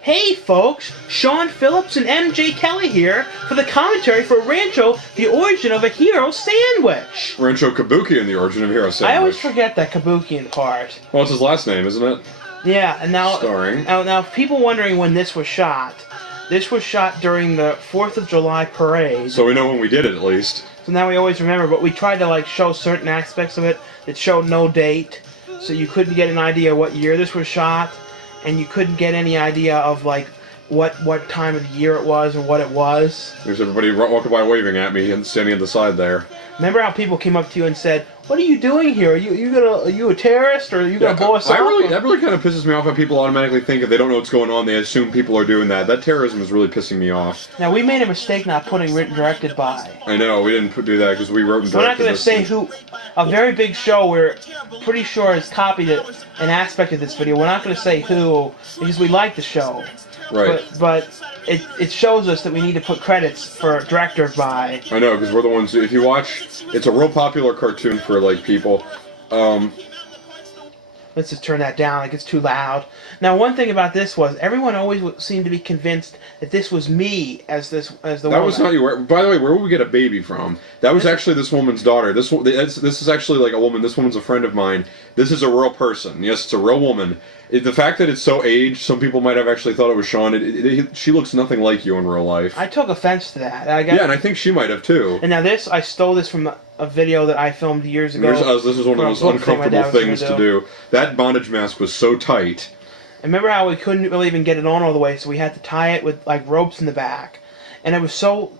Hey folks, Sean Phillips and MJ Kelly here for the commentary for Rancho, the origin of a hero sandwich. Rancho Kabuki in the origin of Hero Sandwich. I always forget that Kabukian part. Well, it's his last name, isn't it? Yeah, and now, Starring. now people wondering when this was shot. This was shot during the 4th of July parade. So we know when we did it, at least. So now we always remember, but we tried to show certain aspects of it that showed no date, so you couldn't get an idea what year this was shot, and you couldn't get any idea of what time of the year it was or what it was. There's everybody walking by waving at me and standing at the side there. Remember how people came up to you and said, "What are you doing here? Are you a terrorist, or are you gonna blow us up?" That really kind of pisses me off how people automatically think if they don't know what's going on, they assume people are doing that. That terrorism is really pissing me off. Now we made a mistake not putting written directed by. I know we didn't do that because we wrote and directed. We're not going to say who. A very big show we're pretty sure has copied an aspect of this video. We're not going to say who because we like the show. Right. But it shows us that we need to put credits for director by. I know, because we're the ones. If you watch, it's a real popular cartoon for people. Let's just turn that down. It gets too loud. Now, one thing about this was everyone always seemed to be convinced that this was me as the woman. That was not you. By the way, where would we get a baby from? That was actually this woman's daughter. This is actually a woman. This woman's a friend of mine. This is a real person. Yes, it's a real woman. The fact that it's so aged, some people might have actually thought it was Sean. She looks nothing like you in real life. I took offense to that. Yeah, and I think she might have too. And now I stole this from a video that I filmed years ago. This is one of the most uncomfortable things to do. That bondage mask was so tight. And remember how we couldn't really even get it on all the way, so we had to tie it with ropes in the back. And it was so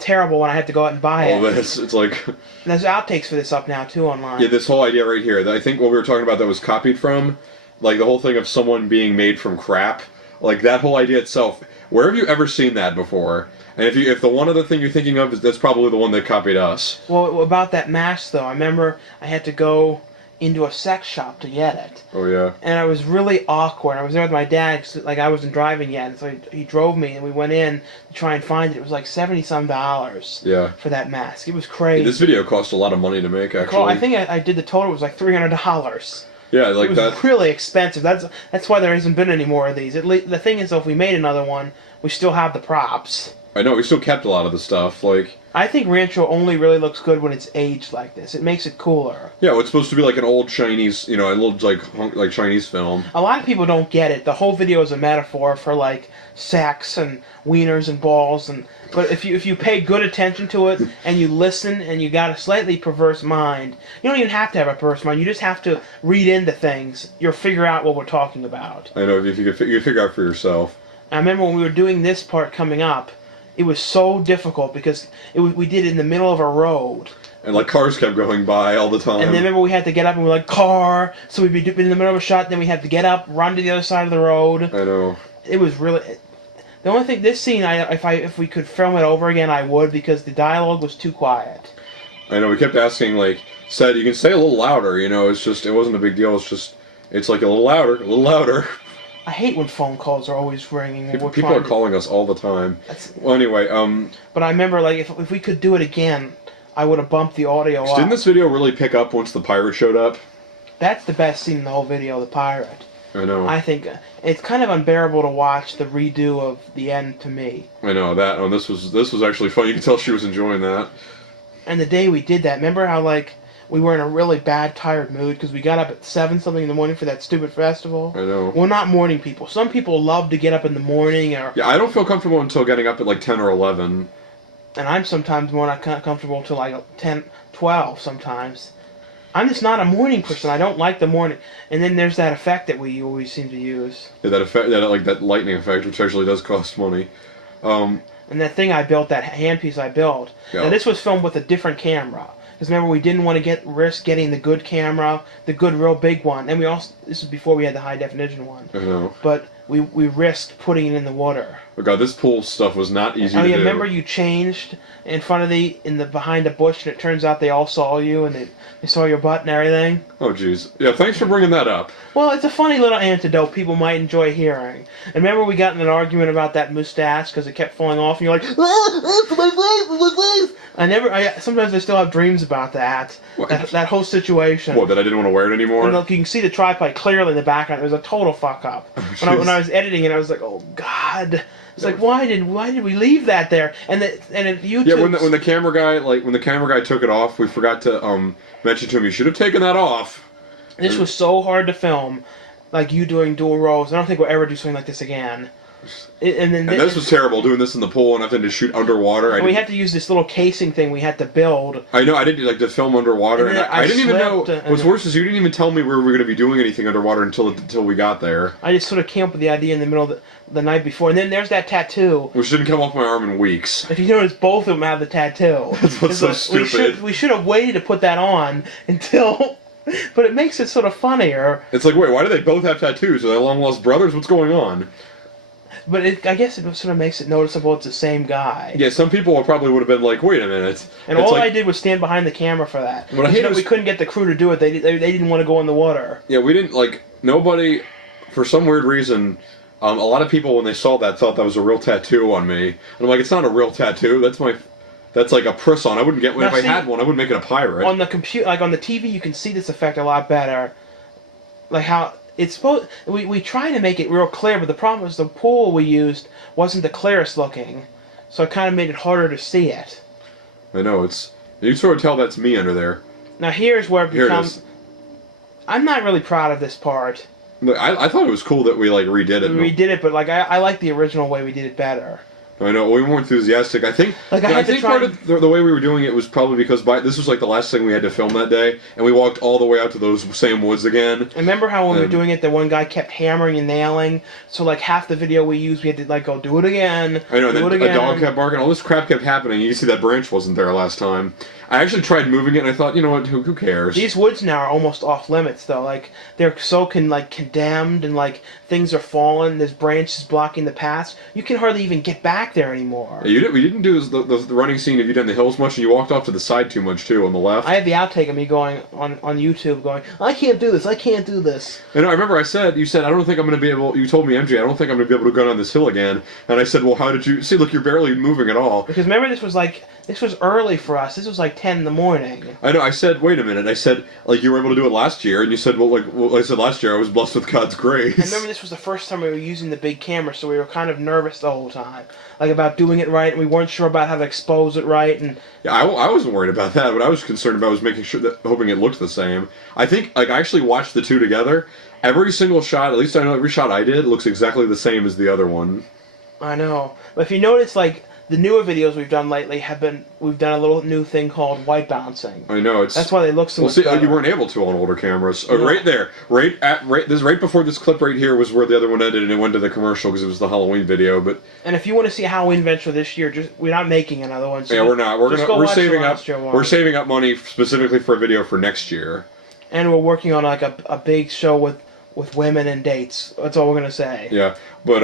terrible when I had to go out and buy it. It's like... And there's outtakes for this up now too online. Yeah, this whole idea right here. I think what we were talking about that was copied from, the whole thing of someone being made from crap. That whole idea itself. Where have you ever seen that before? And if the one other thing you're thinking of that's probably the one that copied us. Well, about that mask though, I remember I had to go into a sex shop to get it. Oh yeah. And it was really awkward. I was there with my dad, 'cause, I wasn't driving yet, and so he drove me, and we went in to try and find it. It was like $70-some. Yeah. For that mask. It was crazy. This video cost a lot of money to make, actually. Well, I think I did the total. It was like $300. Yeah, it was really expensive. That's why there hasn't been any more of these. The thing is, though, if we made another one, we still have the props. I know, we still kept a lot of the stuff, I think Rancho only really looks good when it's aged like this. It makes it cooler. Yeah, well, it's supposed to be like an old Chinese, an old, Chinese film. A lot of people don't get it. The whole video is a metaphor for, sex and wieners and balls. But if you pay good attention to it and you listen and you got a slightly perverse mind, you don't even have to have a perverse mind. You just have to read into things. You'll figure out what we're talking about. I know, if you figure out for yourself. I remember when we were doing this part coming up, it was so difficult because we did it in the middle of a road. And cars kept going by all the time. And then remember we had to get up and we're like, car! So we'd be in the middle of a shot, then we had to get up, run to the other side of the road. I know. It was really... The only thing, this scene, if we could film it over again, I would, because the dialogue was too quiet. I know, we kept asking, said, you can say a little louder, it's just, it wasn't a big deal, it's like a little louder, a little louder. I hate when phone calls are always ringing. People are calling us all the time. Well, anyway, But I remember, if we could do it again, I would have bumped the audio up. Didn't this video really pick up once the pirate showed up? That's the best scene in the whole video, the pirate. I know. I think it's kind of unbearable to watch the redo of the end to me. I know that. Oh, this was actually fun. You can tell she was enjoying that. And the day we did that, remember how we were in a really bad, tired mood because we got up at 7-something in the morning for that stupid festival? I know. We're not morning people. Some people love to get up in the morning. Yeah, I don't feel comfortable until getting up at 10 or 11. And I'm sometimes more not comfortable until 10, 12 sometimes. I'm just not a morning person. I don't like the morning. And then there's that effect that we always seem to use. Yeah, that effect, that lightning effect, which actually does cost money. And that thing I built, that handpiece I built. Yeah. Now this was filmed with a different camera. Because remember, we didn't want to risk getting the good camera, the good real big one. And this was before we had the high definition one. I know. But we risked putting it in the water. Oh god, this pool stuff was not easy to do. Remember you changed in front of behind the bush, and it turns out they all saw you, and they saw your butt and everything? Oh jeez. Yeah, thanks for bringing that up. Well, it's a funny little anecdote people might enjoy hearing. And remember we got in an argument about that mustache because it kept falling off, and you're like, it's my face, it's my face! Sometimes I still have dreams about that. That whole situation. What, that I didn't want to wear it anymore? And look, you can see the tripod clearly in the background. It was a total fuck up. When I I was editing it, I was like, oh God. It's like, why did we leave that there? And YouTube. Yeah, when the camera guy took it off, we forgot to mention to him, you should have taken that off. This was so hard to film, like you doing dual roles. I don't think we'll ever do something like this again. And this was terrible, doing this in the pool and having to shoot underwater. We had to use this little casing thing we had to build. I know, I didn't like to film underwater, and I didn't even know. What's worse is you didn't even tell me we were going to be doing anything underwater until we got there. I just sort of came up with the idea in the middle of the night before, and then there's that tattoo. Which didn't come off my arm in weeks. If you notice, both of them have the tattoo. That's what's so stupid. We should have waited to put that on until... But it makes it sort of funnier. It's like, wait, why do they both have tattoos? Are they long-lost brothers? What's going on? But I guess it sort of makes it noticeable it's the same guy. Yeah, some people probably would have been like, wait a minute. And all I did was stand behind the camera for that. What I hate we couldn't get the crew to do it. They didn't want to go in the water. Yeah, we didn't, nobody, for some weird reason, a lot of people, when they saw that, thought that was a real tattoo on me. And I'm like, it's not a real tattoo. That's like a press-on. I wouldn't get one. If I had one, I wouldn't make it a pirate. On the computer, on the TV, you can see this effect a lot better. Like how... It's supposed. We try to make it real clear, but the problem was the pool we used wasn't the clearest looking, so it kind of made it harder to see it. I know, you can sort of tell that's me under there. Now here's where it becomes. Here it is. I'm not really proud of this part. Look, I thought it was cool that we redid it. We redid it, but I like the original way we did it better. I know, we were more enthusiastic. I think part of the way we were doing it was probably because this was like the last thing we had to film that day, and we walked all the way out to those same woods again. I remember how when we were doing it, the one guy kept hammering and nailing, so like half the video we used, we had to go do it again. I know, and then a dog kept barking, all this crap kept happening, you see that branch wasn't there last time. I actually tried moving it, and I thought, you know what, who cares? These woods now are almost off limits, though. Like, they're so condemned, and things are falling, there's branches blocking the paths. You can hardly even get back there anymore. Yeah, we didn't do the running scene of you down the hills much, and you walked off to the side too much, too, on the left. I had the outtake of me going on YouTube going, I can't do this, I can't do this. And I remember you said, I don't think I'm going to be able, you told me, MJ, I don't think I'm going to be able to go down this hill again. And I said, well, how did you, see, look, you're barely moving at all. Because remember, this was early for us. This was like 10 in the morning. I know. I said, wait a minute. I said, you were able to do it last year, and you said, I said last year I was blessed with God's grace. And remember, this was the first time we were using the big camera, so we were kind of nervous the whole time, about doing it right, and we weren't sure about how to expose it right. And yeah, I wasn't worried about that. What I was concerned about was making sure hoping it looked the same. I think, I actually watched the two together. Every single shot, at least I know every shot I did, looks exactly the same as the other one. I know. But if you notice, the newer videos we've done lately we've done a little new thing called white bouncing. I know, that's why they look so much better. You weren't able to on older cameras. Yeah. Right there, right before this clip right here was where the other one ended, and it went to the commercial because it was the Halloween video. But and if you want to see a Halloween adventure this year, we're not making another one. So yeah, we're not. We're saving up. We're saving up money specifically for a video for next year. And we're working on a big show with women and dates. That's all we're gonna say. Yeah, but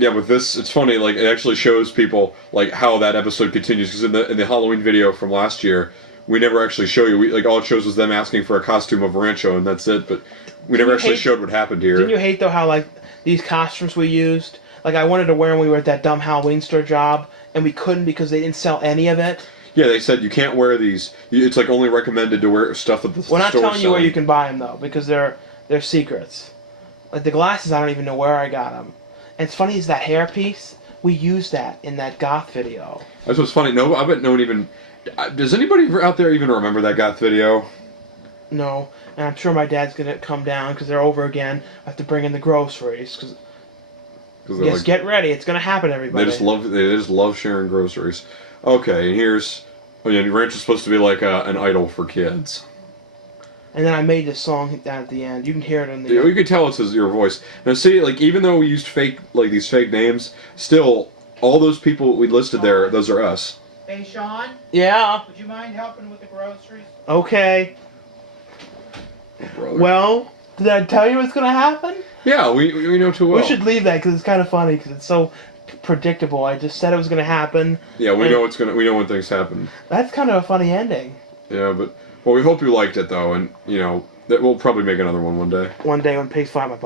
yeah, with this, it's funny. It actually shows people how that episode continues because in the Halloween video from last year, we never actually show you. All it shows was them asking for a costume of Rancho, and that's it. But we never actually showed what happened here. Didn't you hate though how these costumes we used? I wanted to wear when we were at that dumb Halloween store job, and we couldn't because they didn't sell any of it. Yeah, they said you can't wear these. It's only recommended to wear stuff at the store. We're not telling you where you can buy them though, because they're secrets. The glasses, I don't even know where I got them. And it's funny is that hairpiece, we used that in that goth video. That's what's funny. No, I bet no one even... Does anybody out there even remember that goth video? No, and I'm sure my dad's going to come down because they're over again. I have to bring in the groceries because get ready, it's going to happen, everybody. They just love sharing groceries. Okay, and here's... Ranch is supposed to be an idol for kids. And then I made this song down at the end. You can hear it in the... Yeah, you can tell it's your voice. Now see, even though we used these fake names, still, all those people we listed there, those are us. Hey, Sean? Yeah? Would you mind helping with the groceries? Okay. Brother. Well, did I tell you what's going to happen? Yeah, we know too well. We should leave that because it's kind of funny because it's so predictable. I just said it was going to happen. Yeah, we know when things happen. That's kind of a funny ending. Yeah, but... Well, we hope you liked it, though, and, that we'll probably make another one day. One day when pigs fly my butt.